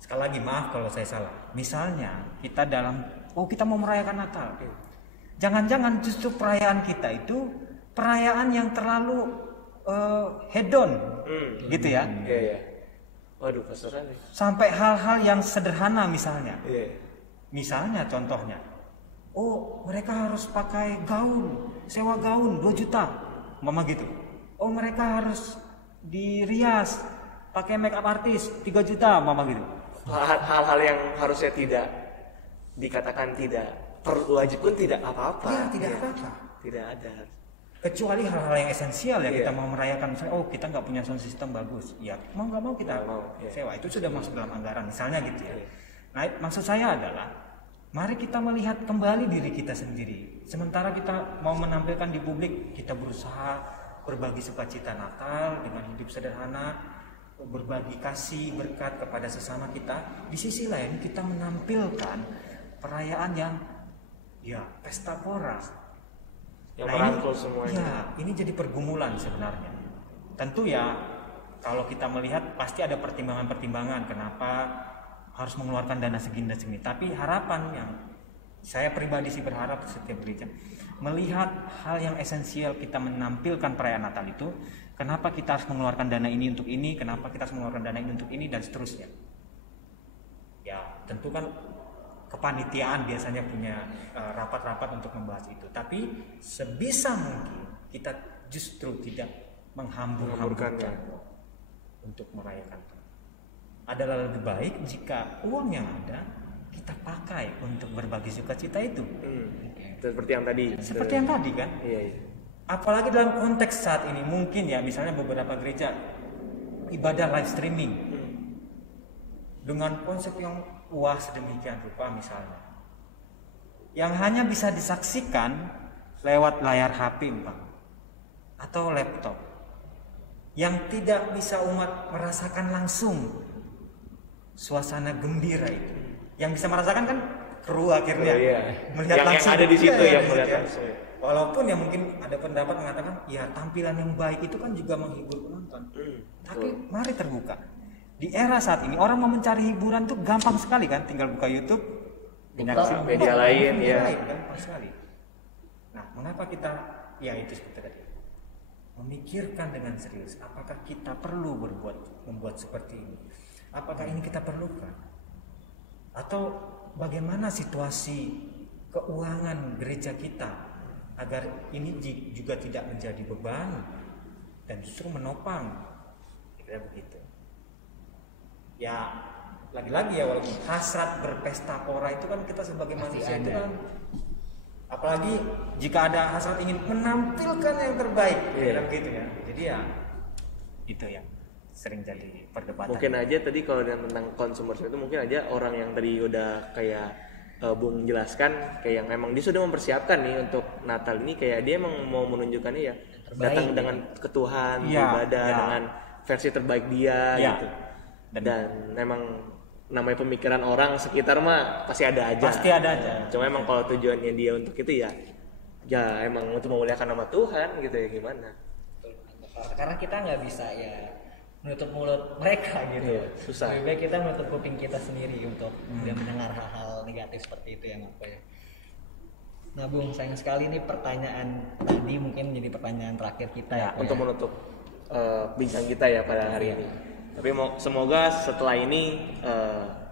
Sekali lagi maaf kalau saya salah. Misalnya kita kita mau merayakan Natal. Jangan-jangan justru perayaan kita itu perayaan yang terlalu hedon, gitu ya. Waduh, pasaran nih. Sampai hal-hal yang sederhana misalnya. Misalnya contohnya, mereka harus pakai gaun, sewa gaun 2 juta, mama gitu. Mereka harus dirias, pakai make up artis 3 juta, mama gitu. Hal-hal yang harusnya tidak dikatakan tidak perlu wajib pun tidak apa-apa. Tidak apa-apa. Tidak ada. Kecuali hal-hal yang esensial ya kita mau merayakan misalnya kita nggak punya sound system bagus ya mau nggak mau kita sewa itu sudah masuk dalam anggaran misalnya gitu ya. Nah maksud saya adalah mari kita melihat kembali diri kita sendiri sementara kita mau menampilkan di publik kita berusaha berbagi sukacita Natal dengan hidup sederhana berbagi kasih berkat kepada sesama kita di sisi lain kita menampilkan perayaan yang pesta pora yang merangkul semuanya. Ini jadi pergumulan sebenarnya. Tentu ya, kalau kita melihat pasti ada pertimbangan-pertimbangan kenapa harus mengeluarkan dana segini. Tapi harapan yang saya pribadi sih berharap setiap gereja melihat hal yang esensial kita menampilkan perayaan Natal itu, kenapa kita harus mengeluarkan dana ini untuk ini, kenapa kita harus mengeluarkan dana ini untuk ini dan seterusnya. Ya, tentu kan kepanitiaan biasanya punya rapat-rapat untuk membahas itu. Tapi sebisa mungkin kita justru tidak menghambur-hamburkan untuk merayakan. Adalah lebih baik jika uang yang ada kita pakai untuk berbagi sukacita itu. Seperti yang tadi. Seperti yang tadi kan. Iya. Apalagi dalam konteks saat ini mungkin ya misalnya beberapa gereja ibadah live streaming dengan konsep yang wah sedemikian rupa misalnya yang hanya bisa disaksikan lewat layar HP atau laptop yang tidak bisa umat merasakan langsung suasana gembira itu yang bisa merasakan kan kru akhirnya melihat langsung yang ada di situ yang melihat langsung walaupun ya mungkin ada pendapat mengatakan ya tampilan yang baik itu kan juga menghibur penonton tapi mari terbuka. Di era saat ini orang mau mencari hiburan tuh gampang sekali kan, tinggal buka YouTube, media lain ya. Kan pas sekali. Nah, mengapa kita ya itu seperti tadi memikirkan dengan serius apakah kita perlu membuat seperti ini? Apakah ini kita perlukan? Atau bagaimana situasi keuangan gereja kita agar ini juga tidak menjadi beban dan justru menopang, kira begitu. Ya lagi-lagi ya, walaupun hasrat berpesta pora itu kan kita sebagai manusia itu kan, apalagi jika ada hasrat ingin menampilkan yang terbaik, kira begitu ya. Jadi ya itu ya sering jadi perdebatan. Mungkin aja tadi kalau tentang consumerism itu mungkin aja orang yang tadi udah kayak Bung jelaskan kayak yang memang dia sudah mempersiapkan nih untuk Natal ini, kayak dia emang mau menunjukkannya ya terbaik, datang dengan ke Tuhan, ibadah dengan versi terbaik dia gitu. Dan memang namanya pemikiran orang sekitar mah pasti ada aja. Pasti ada aja. Cuma emang kalau tujuannya dia untuk itu ya emang untuk memuliakan nama Tuhan gitu ya, gimana? Karena kita nggak bisa ya menutup mulut mereka gitu. Susah. Lebih baik kita menutup kuping kita sendiri untuk tidak mendengar hal-hal negatif seperti itu yang apa ya. Nah Bung, sayang sekali nih pertanyaan tadi mungkin menjadi pertanyaan terakhir kita ya untuk menutup bincang kita ya pada hari ini. Tapi semoga setelah ini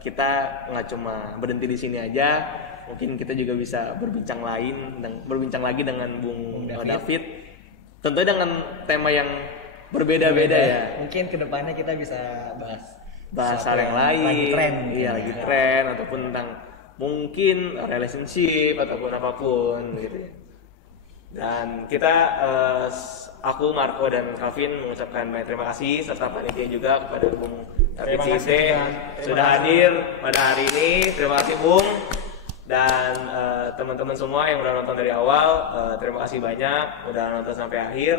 kita nggak cuma berhenti di sini aja, mungkin kita juga bisa berbincang lagi dengan Bung David. Tentunya dengan tema yang berbeda-beda ya. Mungkin kedepannya kita bisa bahas hal yang lain, lagi tren ataupun tentang mungkin relationship ataupun apapun gitu. Dan kita aku Marco dan Calvin mengucapkan banyak terima kasih serta panitia juga kepada Bung David Sinte sudah hadir pada hari ini. Terima kasih Bung dan teman-teman semua yang udah nonton dari awal. Terima kasih banyak udah nonton sampai akhir.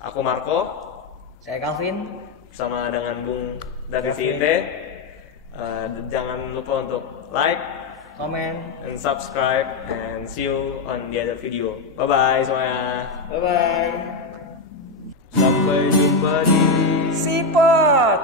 Aku Marco, saya Calvin, sama dengan Bung David Sinte. Jangan lupa untuk like, comment, and subscribe, and see you on the other video. Bye bye semuanya. Bye bye. Sampai jumpa di Sipot.